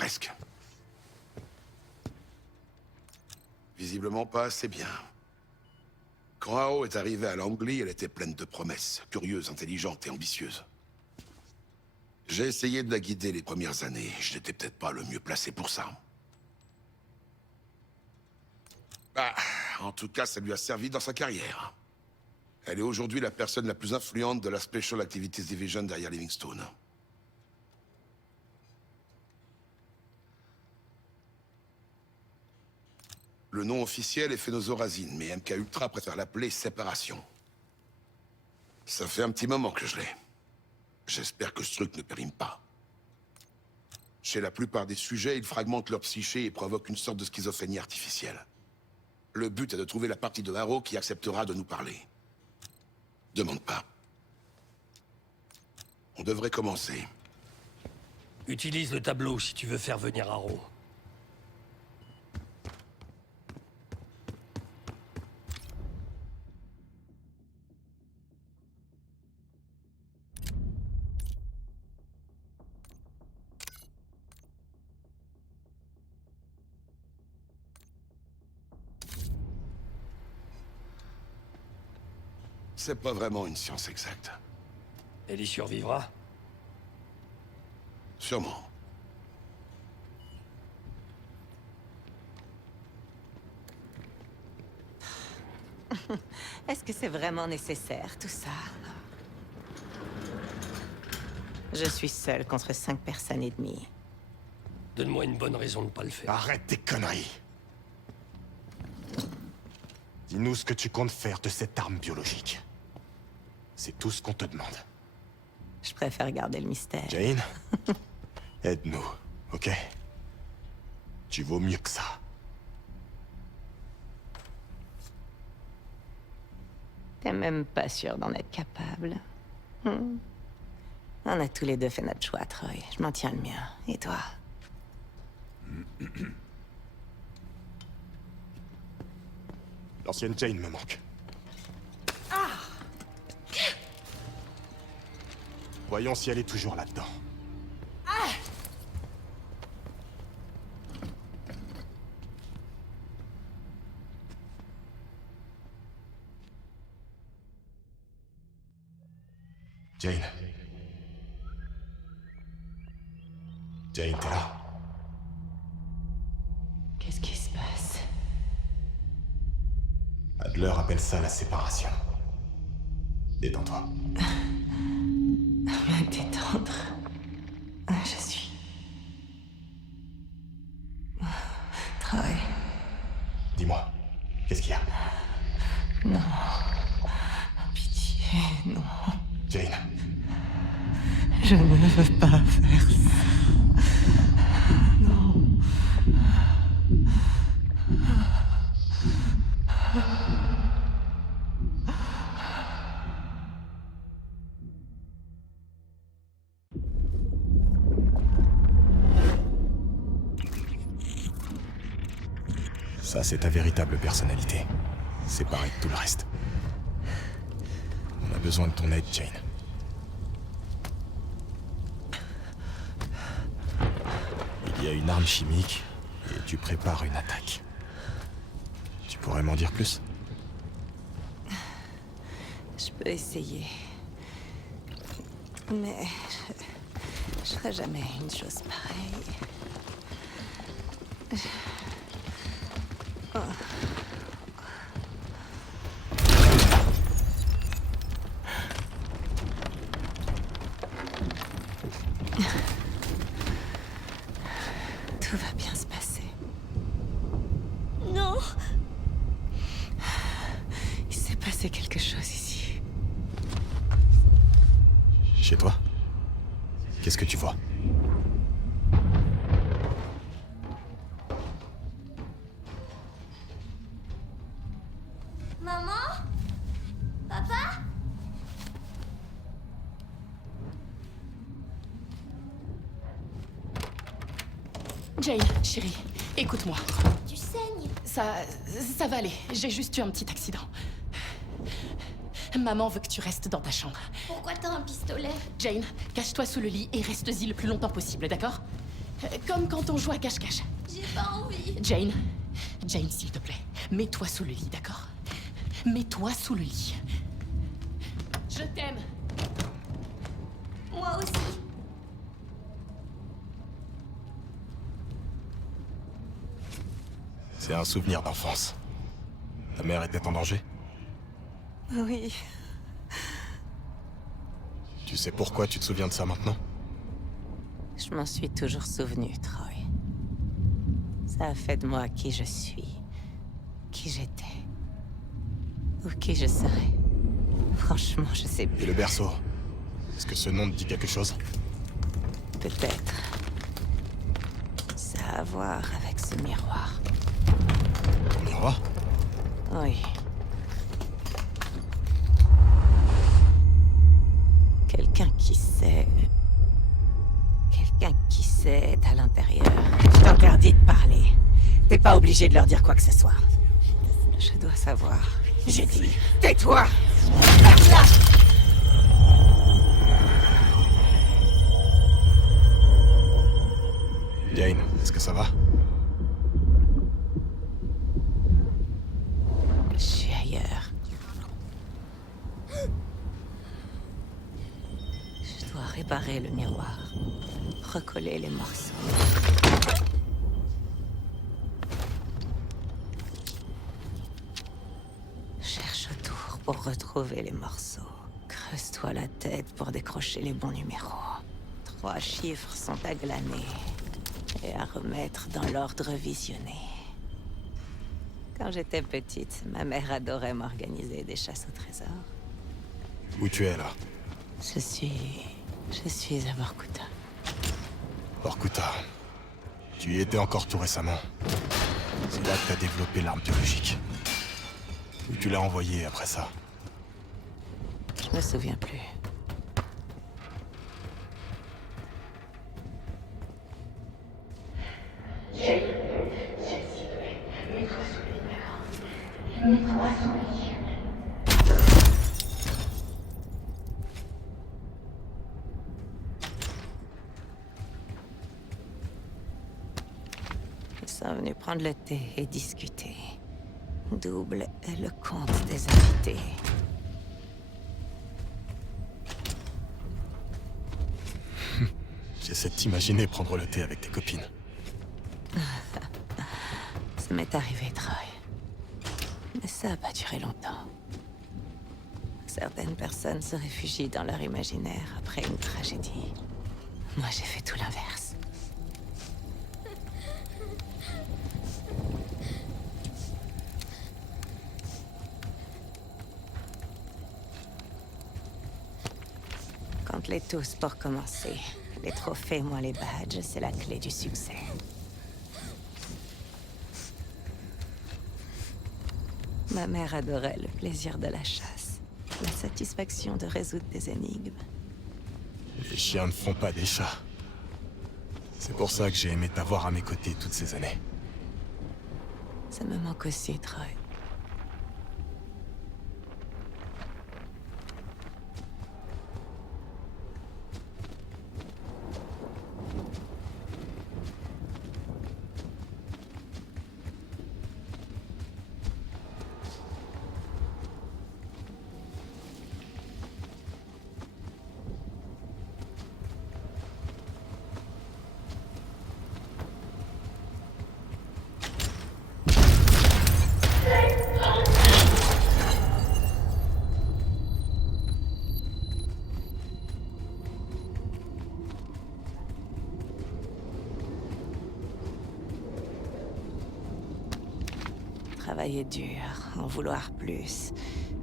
Presque. Visiblement pas assez bien. Quand Haro est arrivée à Langley, elle était pleine de promesses, curieuse, intelligente et ambitieuse. J'ai essayé de la guider les premières années. Je n'étais peut-être pas le mieux placé pour ça. Bah, en tout cas, ça lui a servi dans sa carrière. Elle est aujourd'hui la personne la plus influente de la Special Activities Division derrière Livingstone. Le nom officiel est Phénozorazine, mais MK Ultra préfère l'appeler Séparation. Ça fait un petit moment que je l'ai. J'espère que ce truc ne périme pas. Chez la plupart des sujets, ils fragmentent leur psyché et provoquent une sorte de schizophrénie artificielle. Le but est de trouver la partie de Haro qui acceptera de nous parler. Demande pas. On devrait commencer. Utilise le tableau si tu veux faire venir Haro. C'est pas vraiment une science exacte. Elle y survivra. Sûrement. Est-ce que c'est vraiment nécessaire, tout ça? Je suis seule contre 5 personnes et demie. Donne-moi une bonne raison de ne pas le faire. Arrête tes conneries. Dis-nous ce que tu comptes faire de cette arme biologique. C'est tout ce qu'on te demande. Je préfère garder le mystère. Jane, aide-nous, ok? Tu vaux mieux que ça. T'es même pas sûr d'en être capable. On a tous les deux fait notre choix, Troy. Je m'en tiens le mien. Et toi? L'ancienne Jane me manque. Voyons si elle est toujours là-dedans. Jane. Jane, t'es là? Qu'est-ce qui se passe? Adler appelle ça la séparation. Détends-toi. Me détendre. Je suis... Troy. Dis-moi, qu'est-ce qu'il y a? Non. Pitié, non. Jane, Je ne veux pas faire ça. Non. ça c'est ta véritable personnalité. Séparée de tout le reste. On a besoin de ton aide, Jane. Il y a une arme chimique et tu prépares une attaque. Tu pourrais m'en dire plus? Je peux essayer. Mais... je ferai jamais une chose pareille. Tout va bien se passer. Non! Il s'est passé quelque chose ici. Chez toi? Qu'est-ce que tu vois? Maman? Papa? Jane, chérie, écoute-moi. Tu saignes? Ça va aller. J'ai juste eu un petit accident. Maman veut que tu restes dans ta chambre. Pourquoi t'as un pistolet? Jane, cache-toi sous le lit et reste-y le plus longtemps possible, d'accord? Comme quand on joue à cache-cache. J'ai pas envie. Jane, Jane, s'il te plaît, mets-toi sous le lit, d'accord? Mets-toi sous le lit. Je t'aime. Moi aussi. C'est un souvenir d'enfance. Ta mère était en danger? Oui, Tu sais pourquoi tu te souviens de ça maintenant? je m'en suis toujours souvenu, Troy. Ça a fait de moi qui je suis, qui j'étais, ou qui je serai. Franchement, je sais Et plus. le berceau? Est-ce que ce nom te dit quelque chose? Peut-être. Ça a à voir avec ce miroir. Ton miroir? Oui. Quelqu'un qui sait... Quelqu'un qui sait est à l'intérieur. Je t'interdis de parler. T'es pas obligé de leur dire quoi que ce soit. Je dois savoir. J'ai dit, tais-toi! Jane, est-ce que ça va? Je suis ailleurs. Je dois réparer le miroir. Recoller les morceaux. Cherche autour pour retrouver les morceaux. Creuse-toi la tête pour décrocher les bons numéros. 3 chiffres sont à glaner et à remettre dans l'ordre visionné. Quand j'étais petite, ma mère adorait m'organiser des chasses au trésor. Où tu es là? Je suis à Vorkuta. Vorkuta. Tu y étais encore tout récemment. C'est là que t'as développé l'arme biologique. Où tu l'as envoyée après ça? Je me souviens plus. Nous sommes venus prendre le thé et discuter. Double est le compte des invités. J'essaie de t'imaginer prendre le thé avec tes copines. Ça m'est arrivé, Troy. Mais ça n'a pas duré longtemps. Certaines personnes se réfugient dans leur imaginaire après une tragédie. Moi, j'ai fait tout l'inverse. Quand les tous pour commencer. Les trophées moins les badges, c'est la clé du succès. Ma mère adorait le plaisir de la chasse, la satisfaction de résoudre des énigmes. Les chiens ne font pas des chats. C'est pour ça que j'ai aimé t'avoir à mes côtés toutes ces années. Ça me manque aussi, Troy. Travailler dur, en vouloir plus.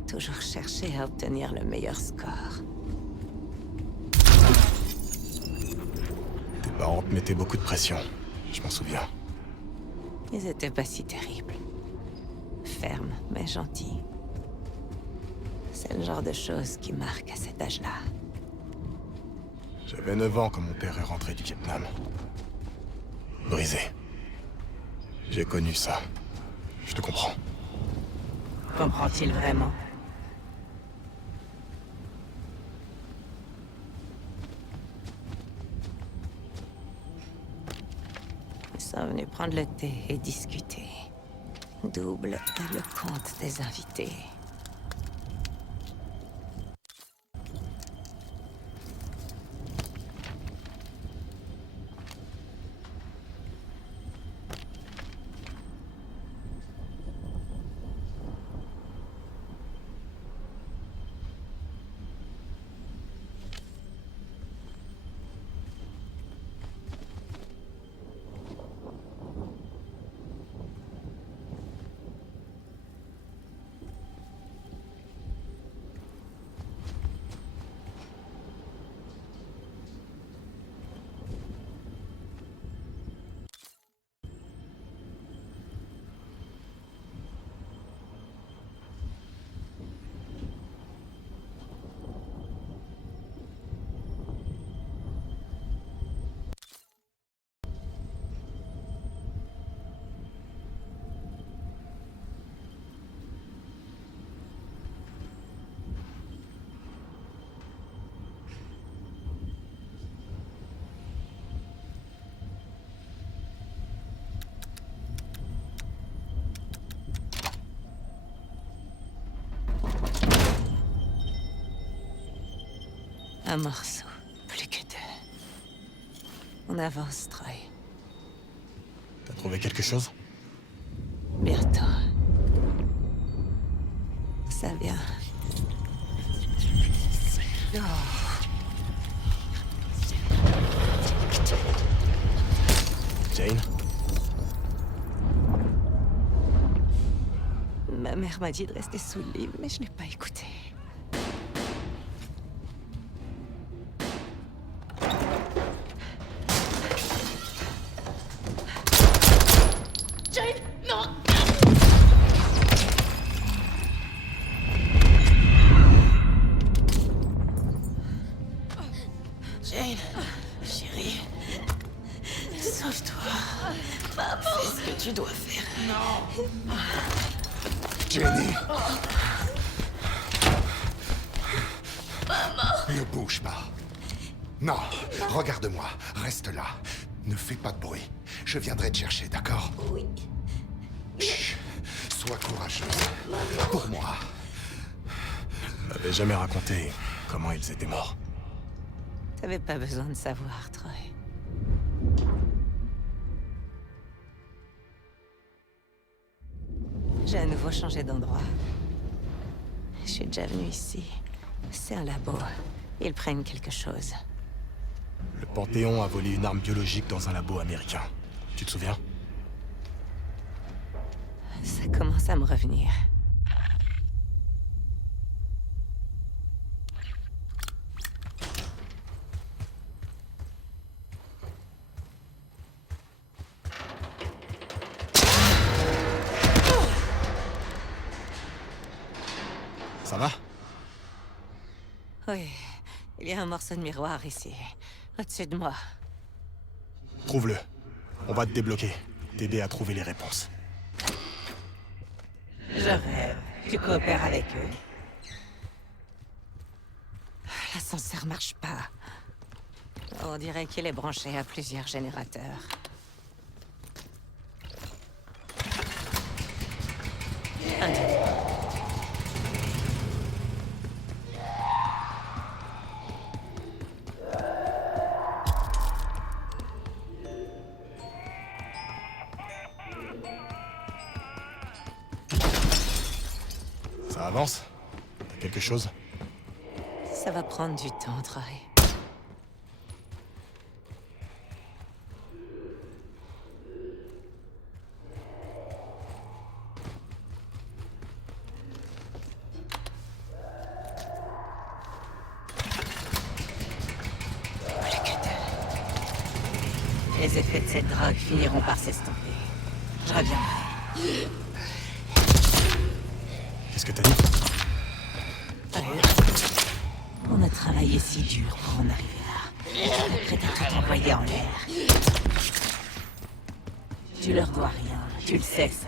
Toujours chercher à obtenir le meilleur score. Tes parents te mettaient beaucoup de pression. Je m'en souviens. Ils étaient pas si terribles. Fermes, mais gentils. C'est le genre de choses qui marquent à cet âge-là. J'avais 9 ans quand mon père est rentré du Vietnam. Brisé. J'ai connu ça. Je te comprends. Comprend-il vraiment? sont venus prendre le thé et discuter. Double le compte des invités. Un morceau, plus que deux. On avance, Troy. T'as trouvé quelque chose? Bientôt. Ça vient. Oh. Jane? Ma mère m'a dit de rester sous le lit, mais je n'ai pas écouté. Jane, non! Jane, chérie, sauve-toi. Fais ce que tu dois faire. Jenny! Ne bouge pas. Non, regarde-moi. Reste là. Ne fais pas de bruit. Je viendrai te chercher, d'accord? Oui. Chut. Sois courageuse. Pour moi. M'avais jamais raconté comment ils étaient morts. T'avais pas besoin de savoir, Troy. J'ai à nouveau changé d'endroit. Je suis déjà venu ici. C'est un labo. Ils prennent quelque chose. Le Panthéon a volé une arme biologique dans un labo américain. Tu te souviens? Ça commence à me revenir. Ça va? Oui, il y a un morceau de miroir ici, au-dessus de moi. Trouve-le. On va te débloquer. T'aider à trouver les réponses. Je rêve. Tu coopères avec eux? L'ascenseur marche pas. On dirait qu'il est branché à plusieurs générateurs. Un, deux. Ça avance? T'as quelque chose? Ça va prendre du temps, Troy. Plus que deux. Les effets de cette drogue finiront par s'estomper. Je reviendrai. Qu'est-ce que t'as dit? On a travaillé si dur pour en arriver là. Après, t'as tout envoyé en l'air. Tu leur dois rien. Tu le sais, ça.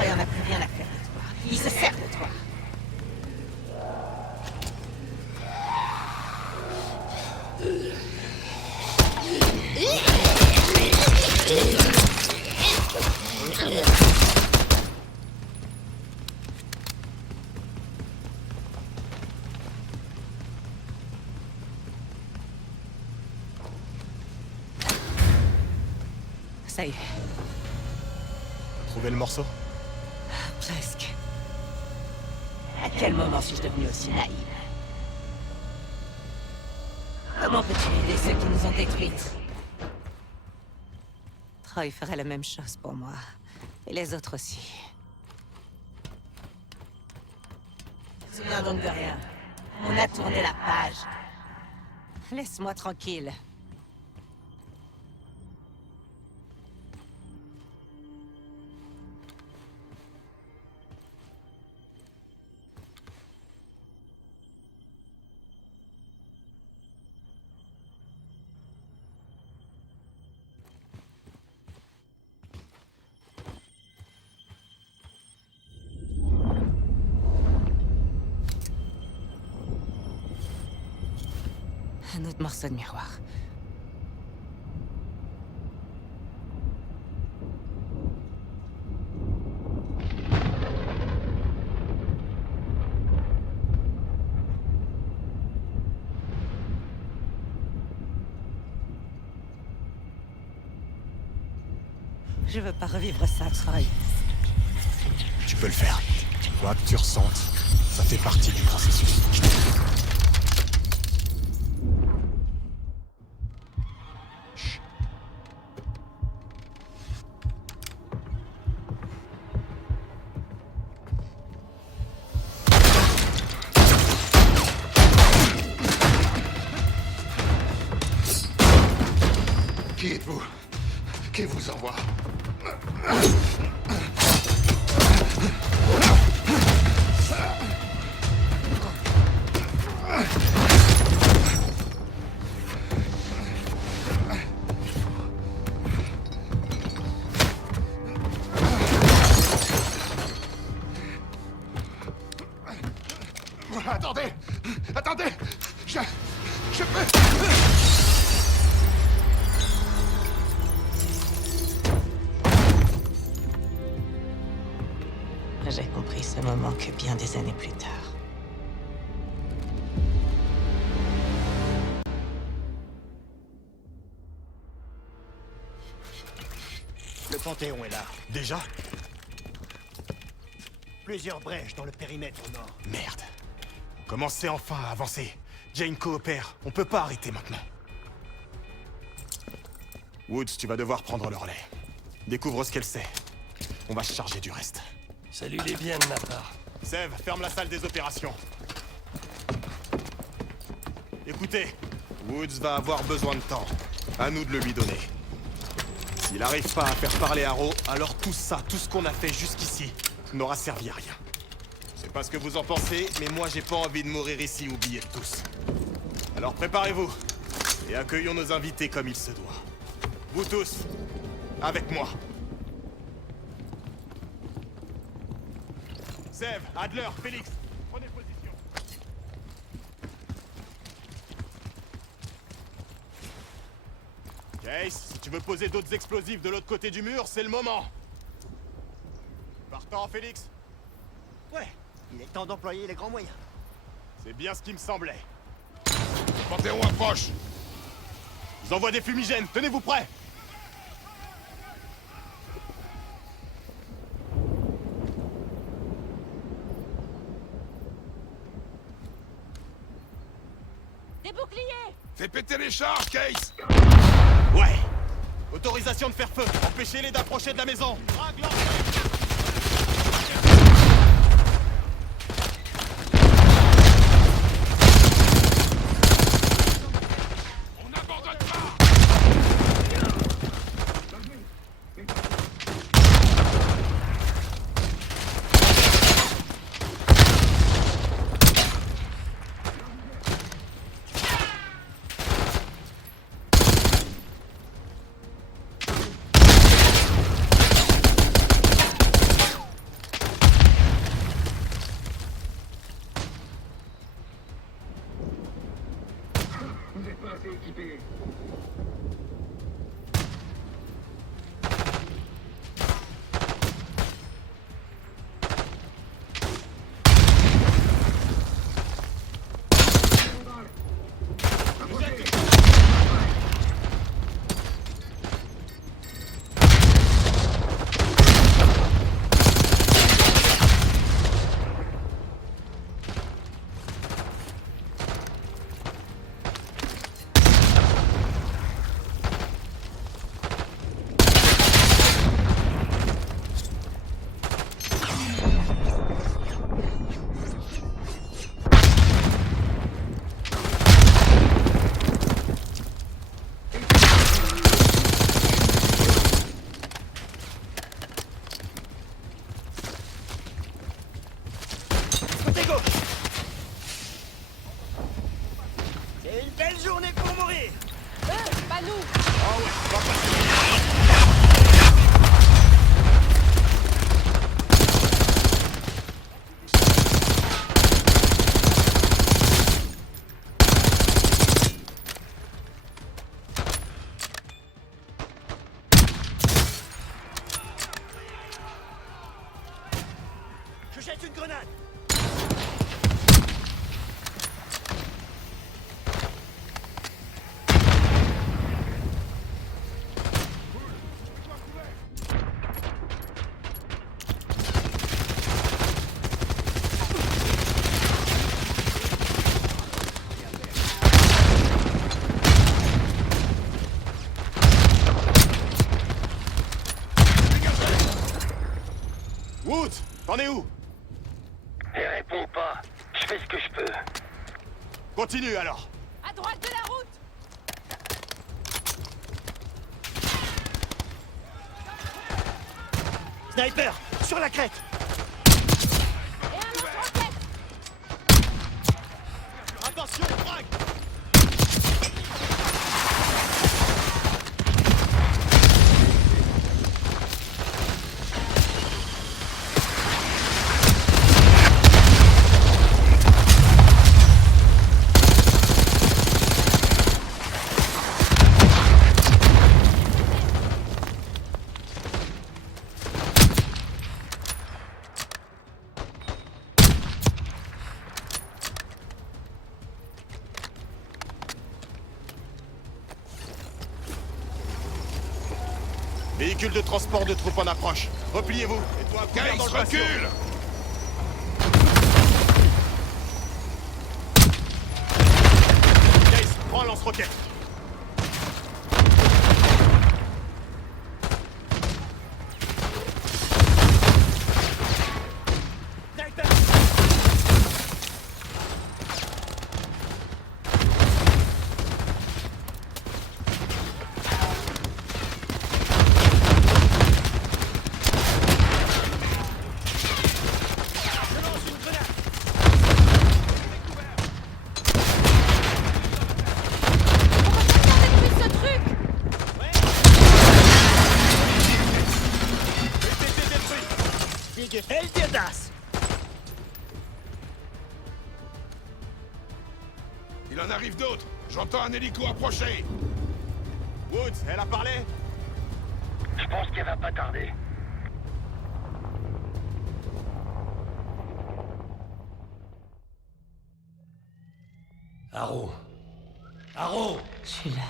Troy en a plus rien à faire de toi. Il se sert de toi. Ça y est, Trouvé le morceau? presque. À quel moment suis-je devenue aussi naïve? Comment peux-tu aider ceux qui nous ont détruites? Troy ferait la même chose pour moi. Et les autres aussi. Je me souviens donc de rien. On a tourné la page. Laisse-moi tranquille. Un autre morceau de miroir. Je veux pas revivre ça, Troy. Tu peux le faire. Quoi que tu ressentes, ça fait partie du processus. Qui êtes-vous? Qui vous envoie? Attendez! Attendez! Je peux... J'ai compris ce moment que bien des années plus tard. Le Panthéon est là. Déjà? Plusieurs brèches dans le périmètre au nord. Merde. Commencez enfin à avancer. Jane coopère. On peut pas arrêter maintenant. Woods, tu vas devoir prendre le relais. Découvre ce qu'elle sait. On va se charger du reste. Salut les biens de ma part. Sev, ferme la salle des opérations. Écoutez, Woods va avoir besoin de temps. À nous de le lui donner. S'il n'arrive pas à faire parler Harrow, alors tout ça, tout ce qu'on a fait jusqu'ici, n'aura servi à rien. Je sais pas ce que vous en pensez, mais moi j'ai pas envie de mourir ici oublié de tous. Alors préparez-vous, et accueillons nos invités comme il se doit. Vous tous, avec moi. Sev, Adler, Félix, prenez position. Case, si tu veux poser d'autres explosifs de l'autre côté du mur, c'est le moment. Partant, Félix? Ouais, il est temps d'employer les grands moyens. C'est bien ce qui me semblait. Panthéon approche! Je vous envoie des fumigènes, tenez-vous prêts! Des boucliers! Fais péter les chars, Case! Ouais! Autorisation de faire feu, empêchez-les d'approcher de la maison! On n'abandonne pas! go! C'est une belle journée pour mourir! Pas nous! Je jette une grenade! Woods, t'en es où? Et réponds pas. Je fais ce que je peux. Continue alors. À droite de la route! Sniper! Sur la crête! Et un lance-roquette! Attention, frag! Véhicule de transport de troupes en approche. Repliez-vous. Et toi, couvert dans Case, le patio. recule! Case, prends un lance-roquette. Sniper! Je lance une grenade! Détruis ce truc! BTT détruit. Big hell d'audace! Il en arrive d'autres. J'entends un hélico approcher. Woods, elle a parlé? Je pense qu'elle va pas tarder. Arrow. Arrow! Je suis là.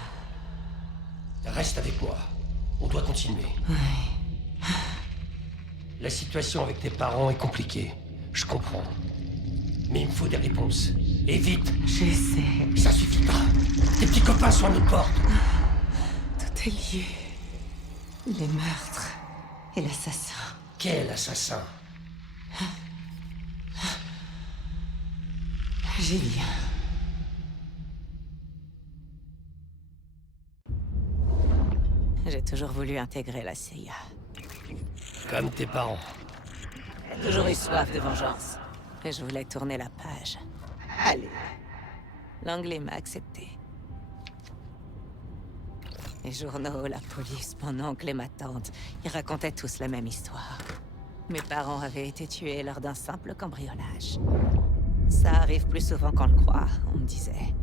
Reste avec moi. On doit continuer. La situation avec tes parents est compliquée. Je comprends. Mais il me faut des réponses. Et vite! Je sais. Ça suffit pas. Tes petits copains sont à notre porte. Tout est lié. Les meurtres et l'assassin. Quel assassin? Julien. J'ai toujours voulu intégrer la CIA. Comme tes parents. J'ai toujours eu soif de vengeance. Et je voulais tourner la page. Allez. L'anglais m'a accepté. Les journaux, la police, mon oncle et ma tante, ils racontaient tous la même histoire. Mes parents avaient été tués lors d'un simple cambriolage. Ça arrive plus souvent qu'on le croit, on me disait.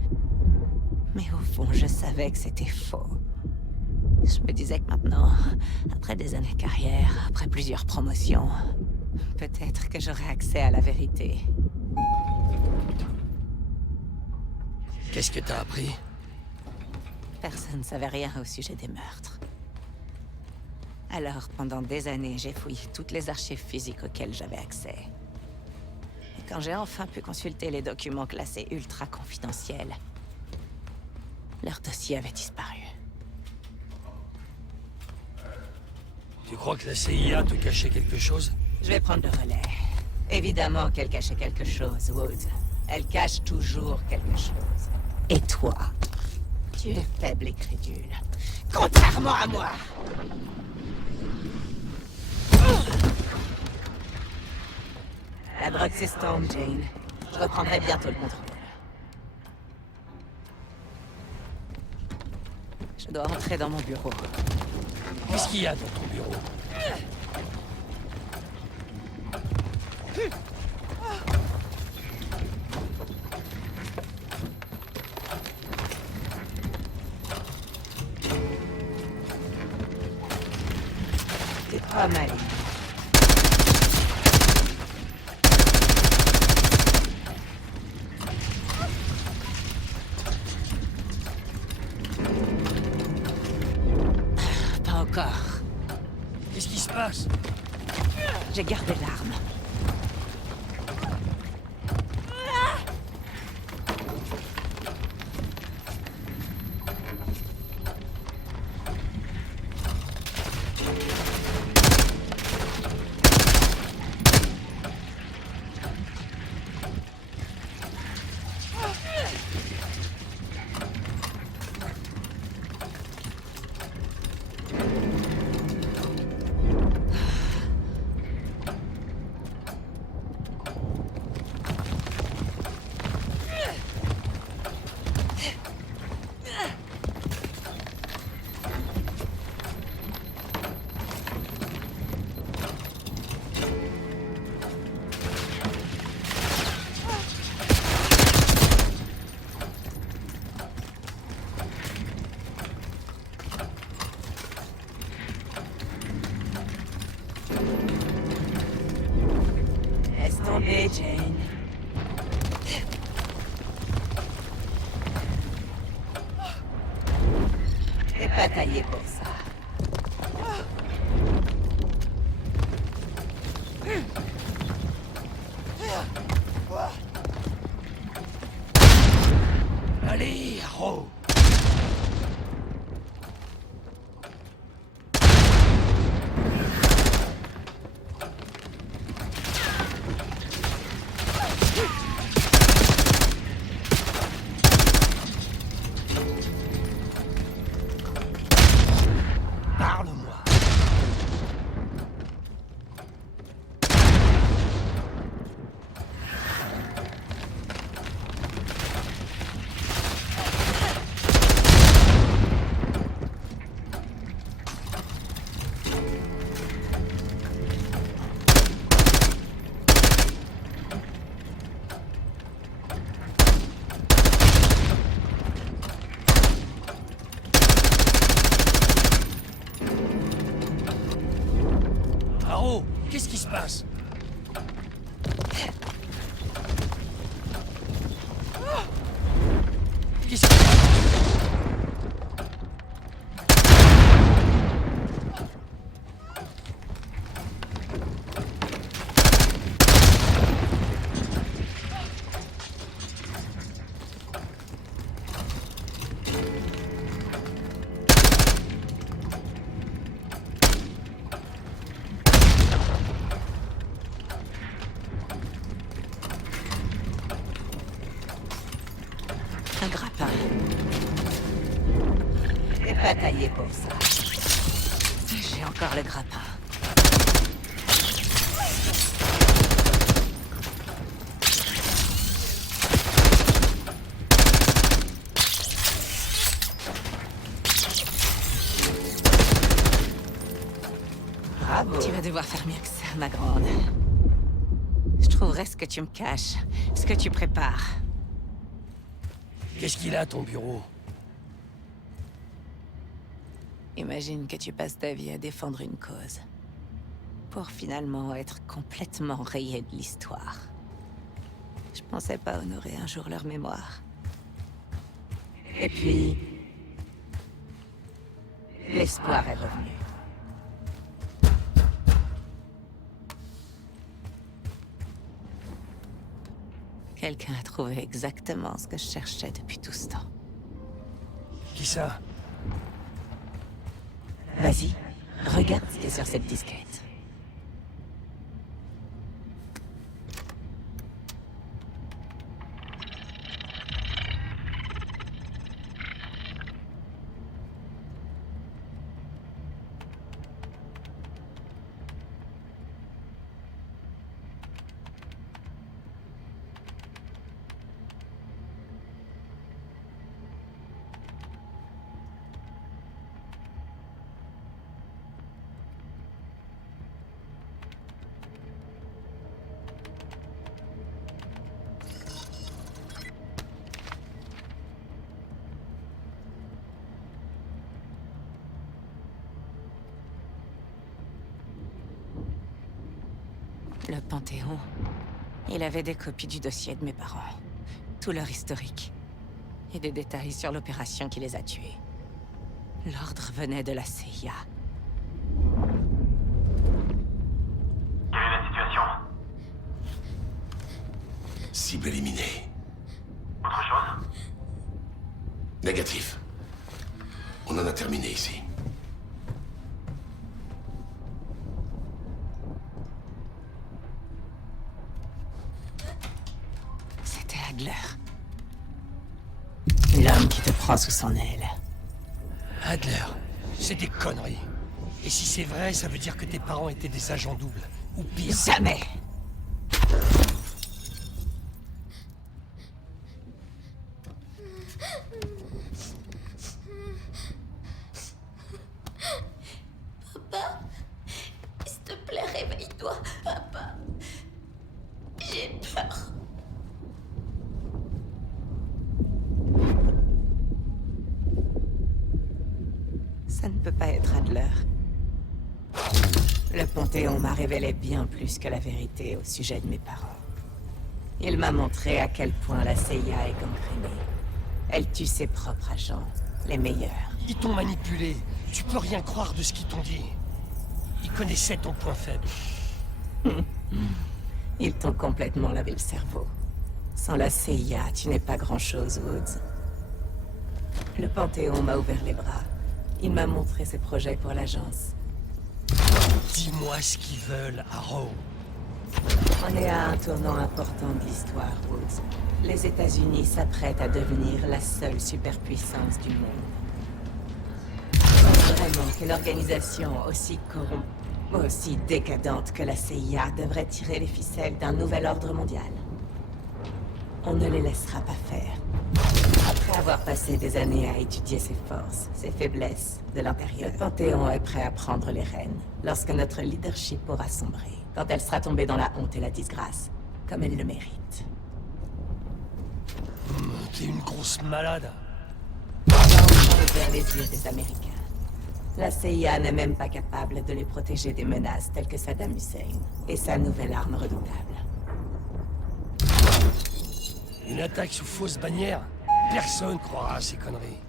Mais au fond, je savais que c'était faux. Je me disais que maintenant, après des années de carrière, après plusieurs promotions, peut-être que j'aurais accès à la vérité. Qu'est-ce que t'as appris? Personne ne savait rien au sujet des meurtres. Alors, pendant des années, j'ai fouillé toutes les archives physiques auxquelles j'avais accès. Et quand j'ai enfin pu consulter les documents classés ultra confidentiels, leur dossier avait disparu. Tu crois que la CIA te cachait quelque chose? Je vais prendre le relais. Évidemment qu'elle cachait quelque chose, Woods. Elle cache toujours quelque chose. Et toi, tu es faible et crédule. Contrairement à moi. La drogue s'estompe, Jane. Je reprendrai bientôt le contrôle. Je dois entrer dans mon bureau. Qu'est-ce qu'il y a dans ton bureau? C'est pas mal. Pas encore. Qu'est-ce qui se passe? J'ai gardé l'arme. Laisse tomber, Jane. T'es pas taillé pour ça. Allez, Arrow! Parle-moi. Arrow, qu'est-ce qui se passe? Qu'est-ce qui se passe? Un grappin. T'es pas taillé pour ça. J'ai encore le grappin. Bravo. Tu vas devoir faire mieux que ça, ma grande. Je trouverai ce que tu me caches, ce que tu prépares. Qu'est-ce qu'il a, ton bureau? Imagine que tu passes ta vie à défendre une cause. Pour finalement être complètement rayé de l'histoire. Je pensais pas honorer un jour leur mémoire. Et puis... l'espoir est revenu. Quelqu'un a trouvé exactement ce que je cherchais depuis tout ce temps. Qui ça? Vas-y, regarde ce qui est sur cette disquette. Le Panthéon. Il avait des copies du dossier de mes parents. Tout leur historique. Et des détails sur l'opération qui les a tués. L'ordre venait de la CIA. Quelle est la situation? Cible éliminée. Autre chose? Négatif. On en a terminé ici. C'était Adler. L'homme qui te prend sous son aile. Adler, c'est des conneries. Et si c'est vrai, ça veut dire que tes parents étaient des agents doubles. Ou pire. Jamais! Papa, s'il te plaît, réveille-toi, papa. J'ai peur. Ça ne peut pas être Adler. Le Panthéon m'a révélé bien plus que la vérité au sujet de mes parents. Il m'a montré à quel point la CIA est gangrénée. Elle tue ses propres agents, les meilleurs. Ils t'ont manipulé. Tu peux rien croire de ce qu'ils t'ont dit. Ils connaissaient ton point faible. Ils t'ont complètement lavé le cerveau. Sans la CIA, tu n'es pas grand-chose, Woods. Le Panthéon m'a ouvert les bras. Il m'a montré ses projets pour l'agence. Dis-moi ce qu'ils veulent, Harrow. On est à un tournant important de l'histoire, Woods. Les États-Unis s'apprêtent à devenir la seule superpuissance du monde. Je pense vraiment qu'une organisation aussi corrompue, aussi décadente que la CIA devrait tirer les ficelles d'un nouvel ordre mondial. On ne les laissera pas faire. Après avoir passé des années à étudier ses forces, ses faiblesses de l'intérieur, le Panthéon est prêt à prendre les rênes lorsque notre leadership aura sombré, quand elle sera tombée dans la honte et la disgrâce, comme elle le mérite. T'es une grosse malade. On va enfin ouvrir les yeux des Américains. La CIA n'est même pas capable de les protéger des menaces telles que Saddam Hussein et sa nouvelle arme redoutable. Une attaque sous fausse bannière? Personne croira à ces conneries.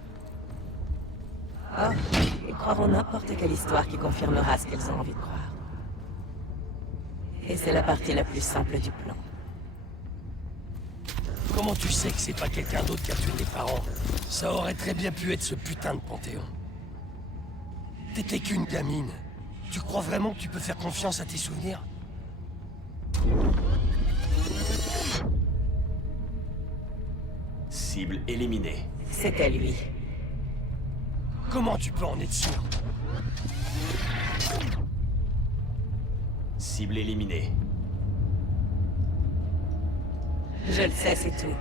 Oh, ils croiront n'importe quelle histoire qui confirmera ce qu'elles ont envie de croire. Et c'est la partie la plus simple du plan. Comment tu sais que c'est pas quelqu'un d'autre qui a tué tes parents? Ça aurait très bien pu être ce putain de Panthéon. T'étais qu'une gamine. Tu crois vraiment que tu peux faire confiance à tes souvenirs? Cible éliminée. C'était lui. Comment tu peux en être sûr? Cible éliminée. Je le sais, c'est tout.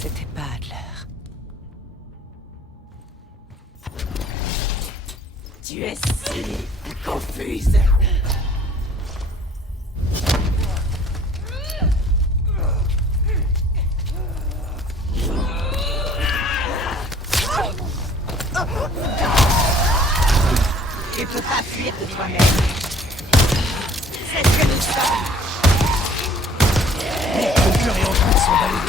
C'était pas Adler. Tu es si confuse. Tu peux pas fuir de toi-même. C'est ce que nous sommes. Ton cœur est en train de s'emballer.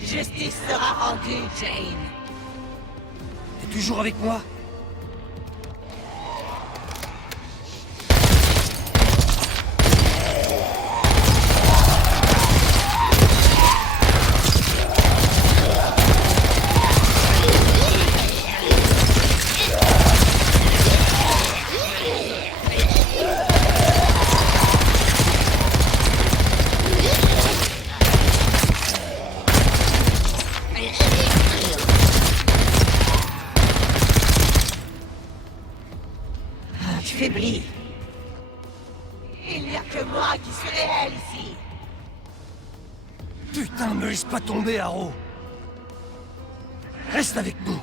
Justice sera rendue, Jane. T'es toujours avec moi? Tu faiblis. Il n'y a que moi qui suis réel ici. Putain! Putain, me laisse pas tomber, Haro. Reste avec nous.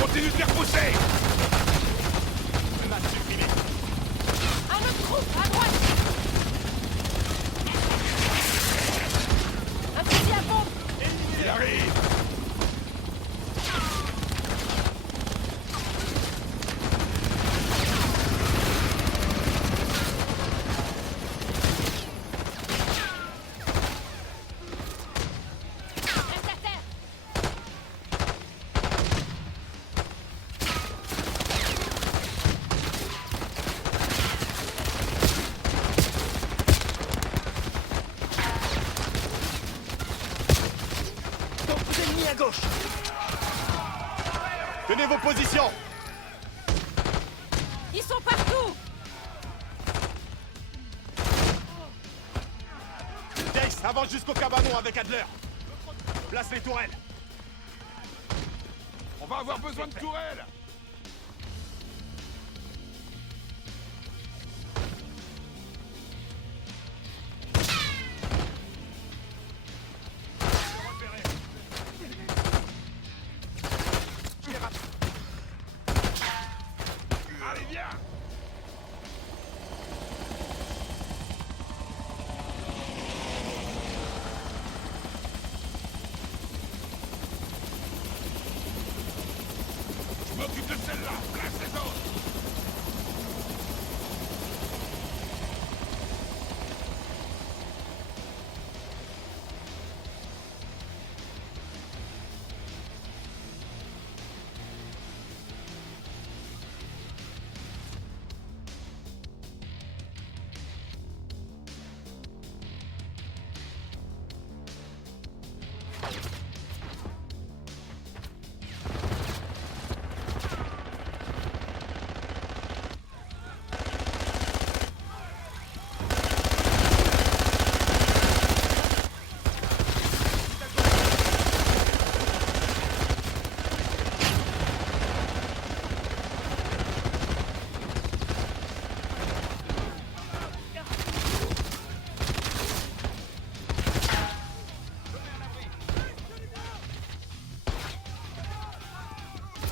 Continue de les repousser! M'a supprimé. Un autre groupe, à droite. Un fusil à pompe. Il arrive! Reste à terre. Donc vous ennemis à gauche. Tenez vos positions. Ils sont partout. Jace, avance jusqu'au cabanon avec Adler. Place les tourelles. On va avoir besoin de tourelles! Allez, viens! Je m'occupe de celle-là! Place les autres!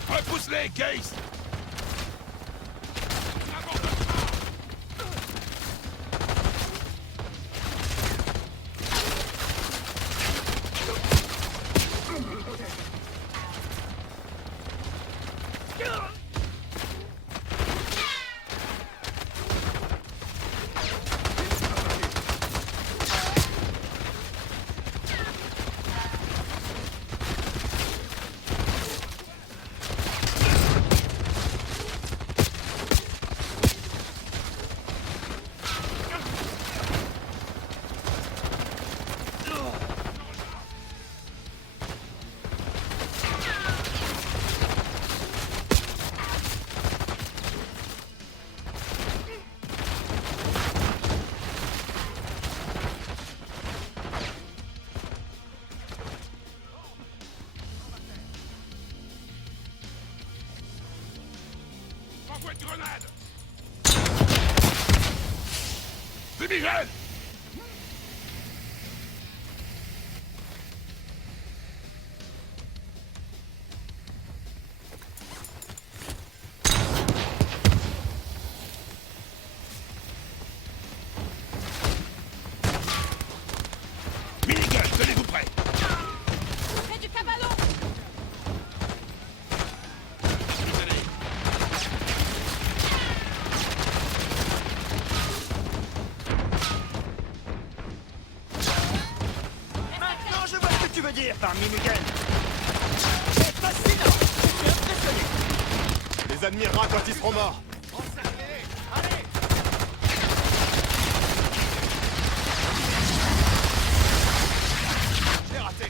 Repousse-les, Case! Envoie une grenade! Fumigène! Minigun, tenez-vous prêts! Près du cabanon. dire parmi Miguel. C'est fascinant. Je suis impressionné. Les admirera quand ils seront morts. Allez. J'ai raté.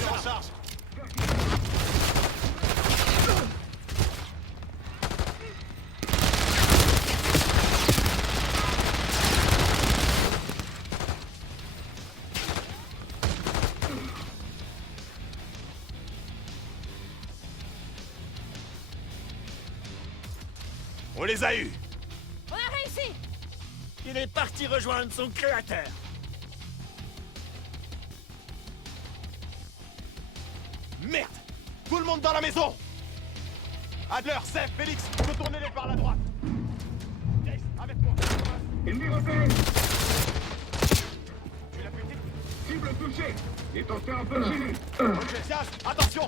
Je recharge. On les a eus. On a réussi! Il est parti rejoindre son créateur. Merde! Tout le monde dans la maison! Adler, Seth, Félix, retournez-les par la droite! Jace, avec moi! Ennemi repéré! Tu l'as pété? Cible touchée! Détentez un peu chez lui! Ok, Jazz, attention!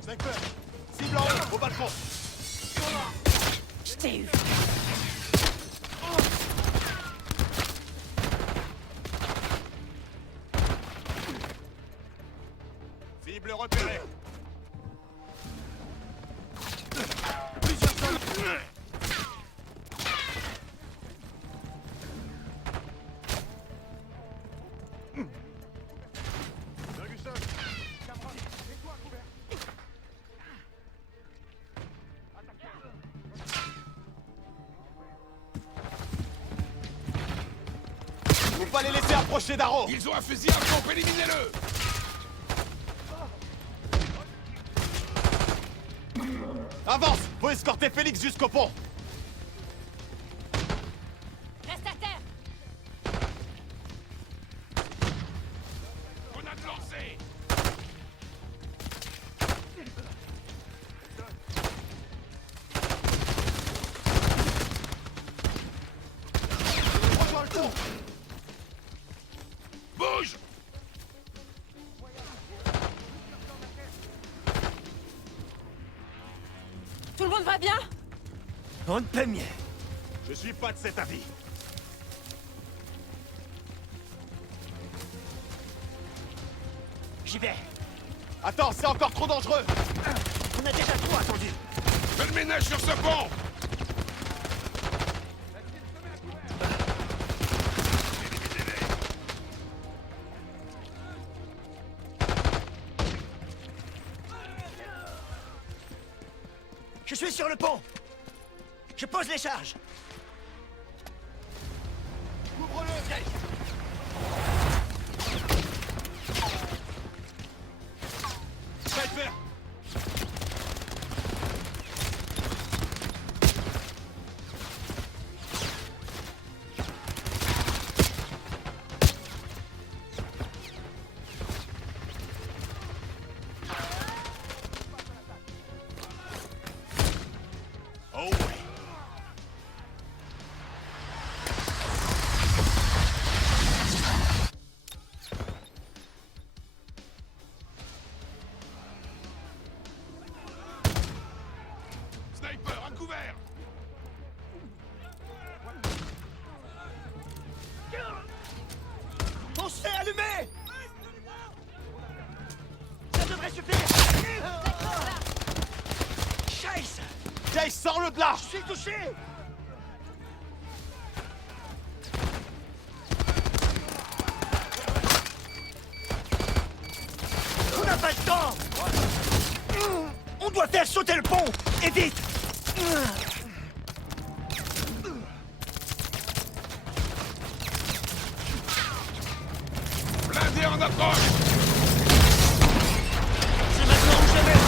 Sniper! Cible en haut, au balcon! Je t'ai eu. Cible repérée! Plusieurs soldats! Ferguson! Cameron, mets-toi à couvert! Faut pas les laisser approcher d'Arrow! Ils ont un fusil à pompe, éliminez-le! Avance! Faut escorter Félix jusqu'au pont! Reste à terre! Grenade lancée! Rejoins le pont! Bouge! Tout le monde va bien? On ne peut mieux. Je suis pas de cet avis. J'y vais. Attends, c'est encore trop dangereux! On a déjà trop attendu. Fais le ménage sur ce pont! Je suis sur le pont. Je pose les charges. Ouvre-le, Jake! Sniper! Oh ouais! Sniper, à couvert! Foncez, allumez! Ça devrait suffire. Chase! Jay, sors-le de là! Je suis touché! On n'a pas le temps! On doit faire sauter le pont! Et vite! Blindé en approche! C'est maintenant ou jamais!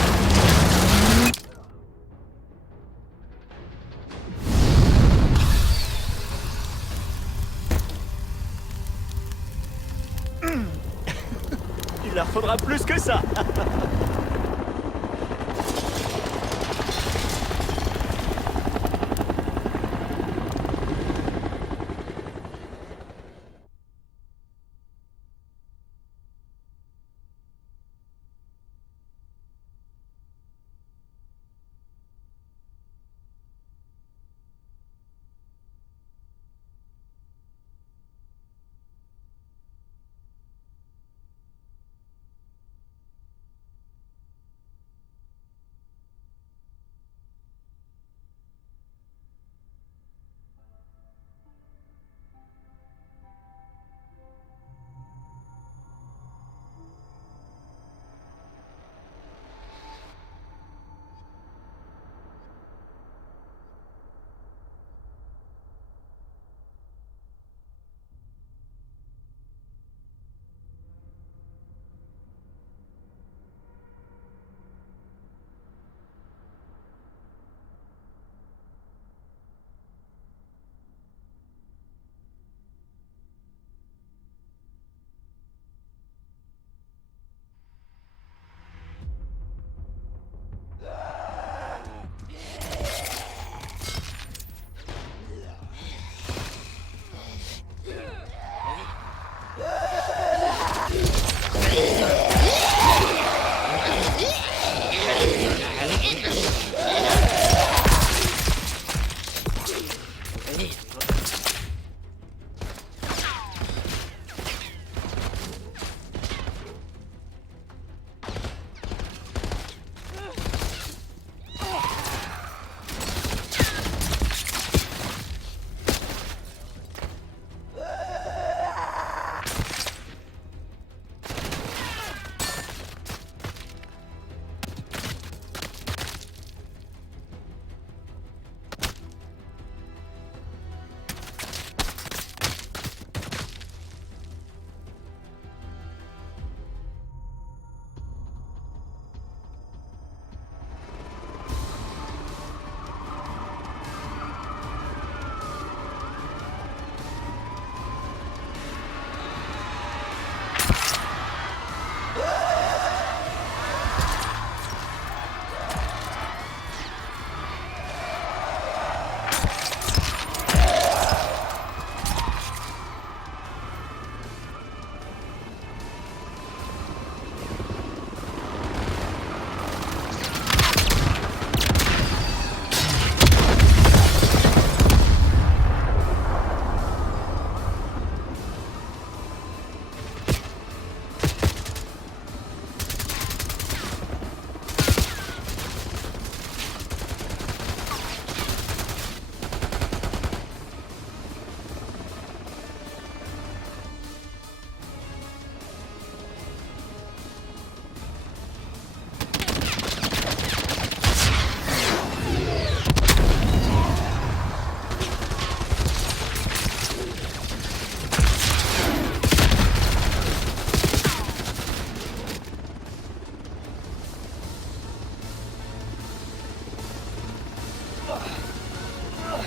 Il leur faudra plus que ça!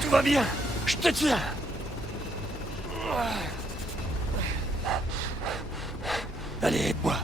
Tout va bien, je te tiens. Allez, aide-moi.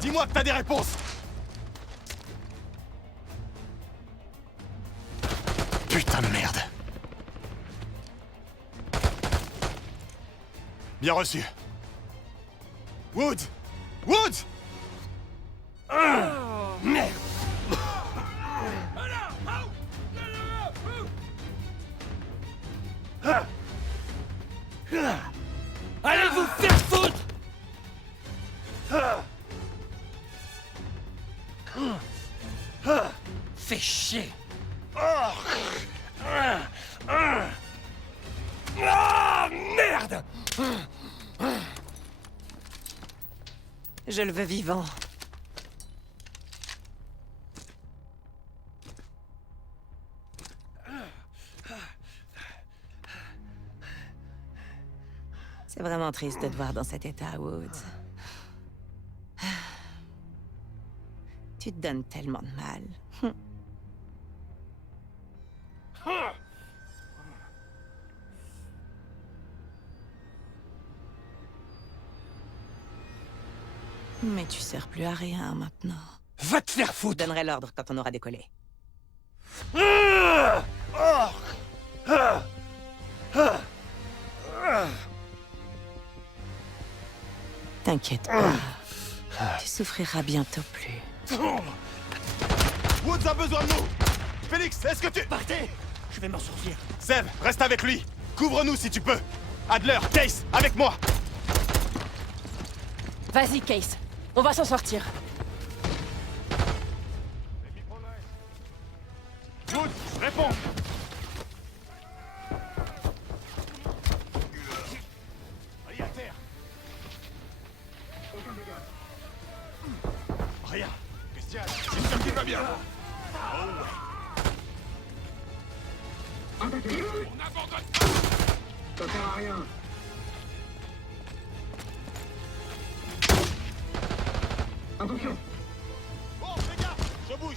Dis-moi que t'as des réponses! Putain de merde! Bien reçu. Woods! Woods! Merde! Allez vous faire foutre! Fais chier! Ah, merde! Je le veux vivant. C'est vraiment triste de te voir dans cet état, Woods. Tu te donnes tellement de mal. Mais tu sers plus à rien maintenant. Va te faire Je foutre! donnerai l'ordre quand on aura décollé. T'inquiète pas. Tu souffriras bientôt plus. Woods a besoin de nous! Félix, est-ce que tu... Partez! Je vais m'en sortir. Seb, reste avec lui! Couvre-nous si tu peux. Adler, Case, avec moi. Vas-y, Case. On va s'en sortir. Woods, réponds. Allez, à terre. Rien. Bestial. C'est sûr qu'il va bien. Attaquez. On n'abandonne pas. Ça sert à rien. Attention. Bon, les gars, je bouge.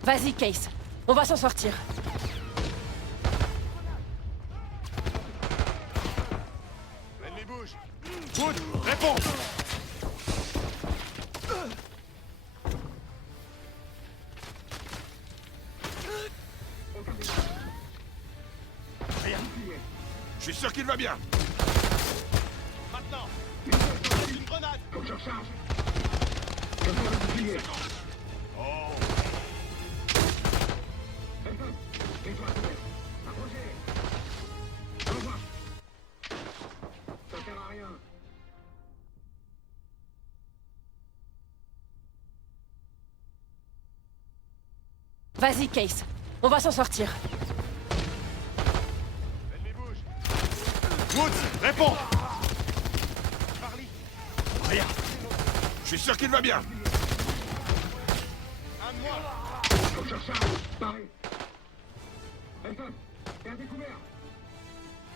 Vas-y, Case. On va s'en sortir. L'ennemi bouge. Woods, réponds. Rien. Je suis sûr qu'il va bien. Maintenant. Une grenade. Faut que je recharge. Je peux le bouclier. Elton, mets-toi à terre. Approchez. Au revoir. Ça sert à rien. Vas-y, Case. On va s'en sortir. L'ennemi bouge. Woods, réponds. Charlie. Rien. Je suis sûr qu'il va bien. Un de moi. Faut que je recharge. Pareil. Elton, t'es à découvert.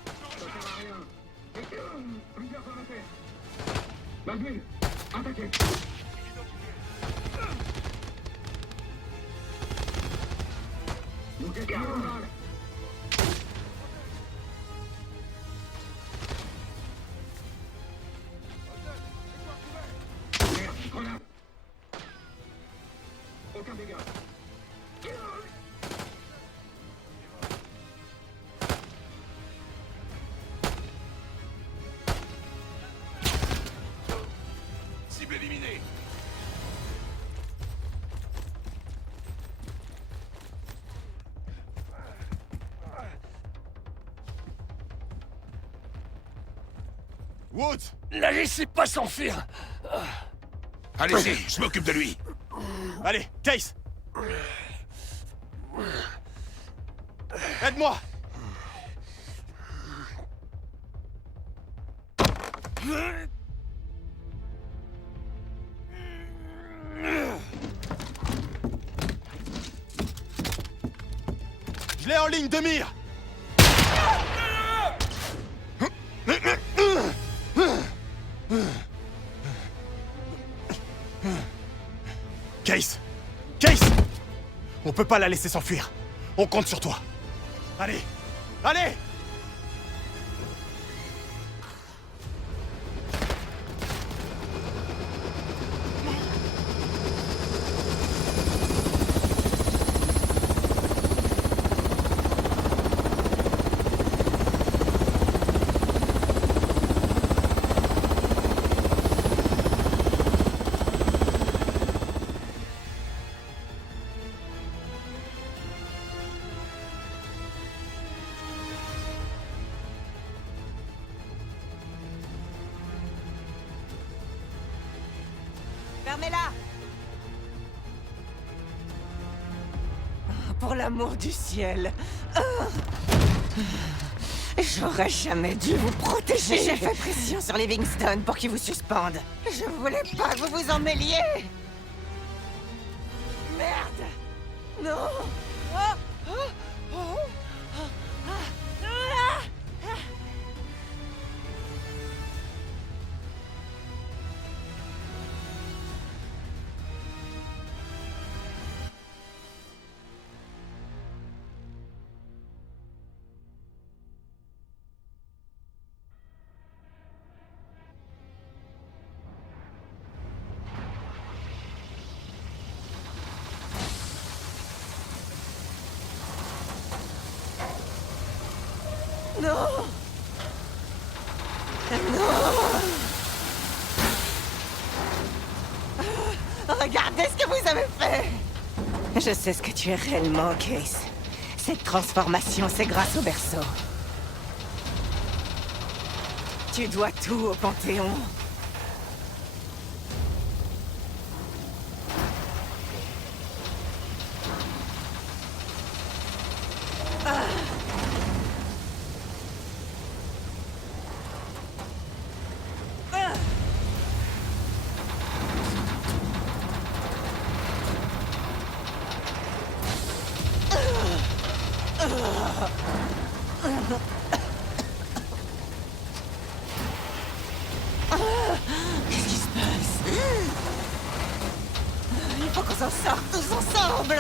Ça sert à rien. Plusieurs sur la terre. Basile, attaquez. Vous êtes normal. Merde, grenade. Aucun dégât. Cible éliminée. Woods. La laissez pas s'enfuir. Allez-y, je m'occupe de lui. Allez, Case. Aide-moi. Je l'ai en ligne de mire. Case. Case. On peut pas la laisser s'enfuir. On compte sur toi. Allez. Allez. Fermez-la! Pour l'amour du ciel. J'aurais jamais dû vous protéger. J'ai fait pression sur Livingstone pour qu'il vous suspende. Je voulais pas que vous vous en mêliez. Merde! Non! Non! Non! Regardez ce que vous avez fait! Je sais ce que tu es réellement, Case. Cette transformation, c'est grâce au berceau. Tu dois tout au Panthéon. Qu'est-ce qui se passe? Il faut qu'on s'en sorte tous ensemble.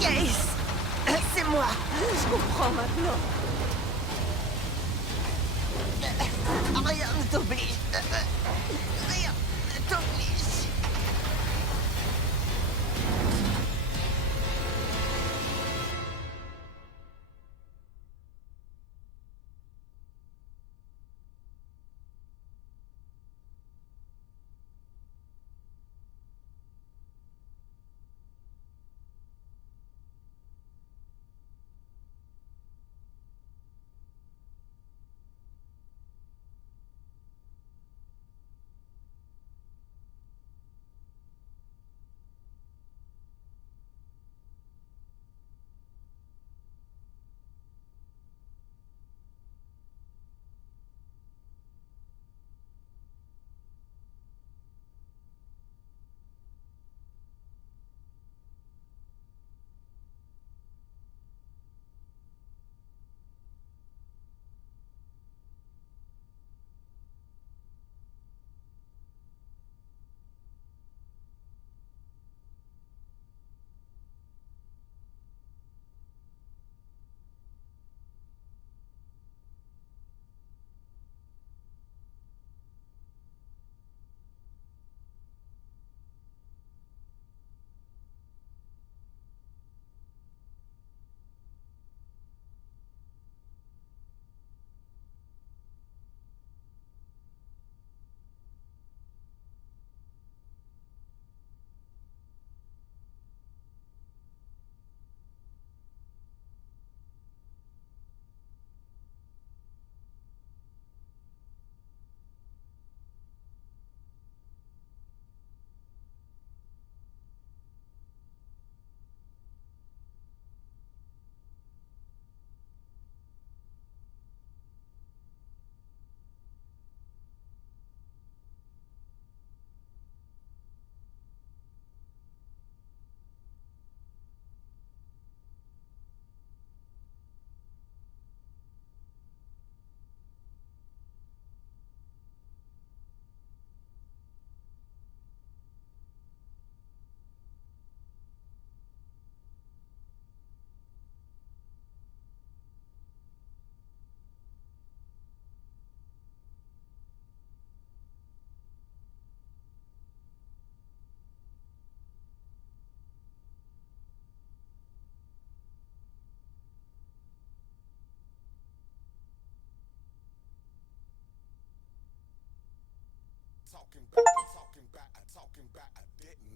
Case, c'est moi. Je comprends maintenant. Rien ne t'oblige. Rien ne t'oblige. Talking back, talking back, talking back, I didn't.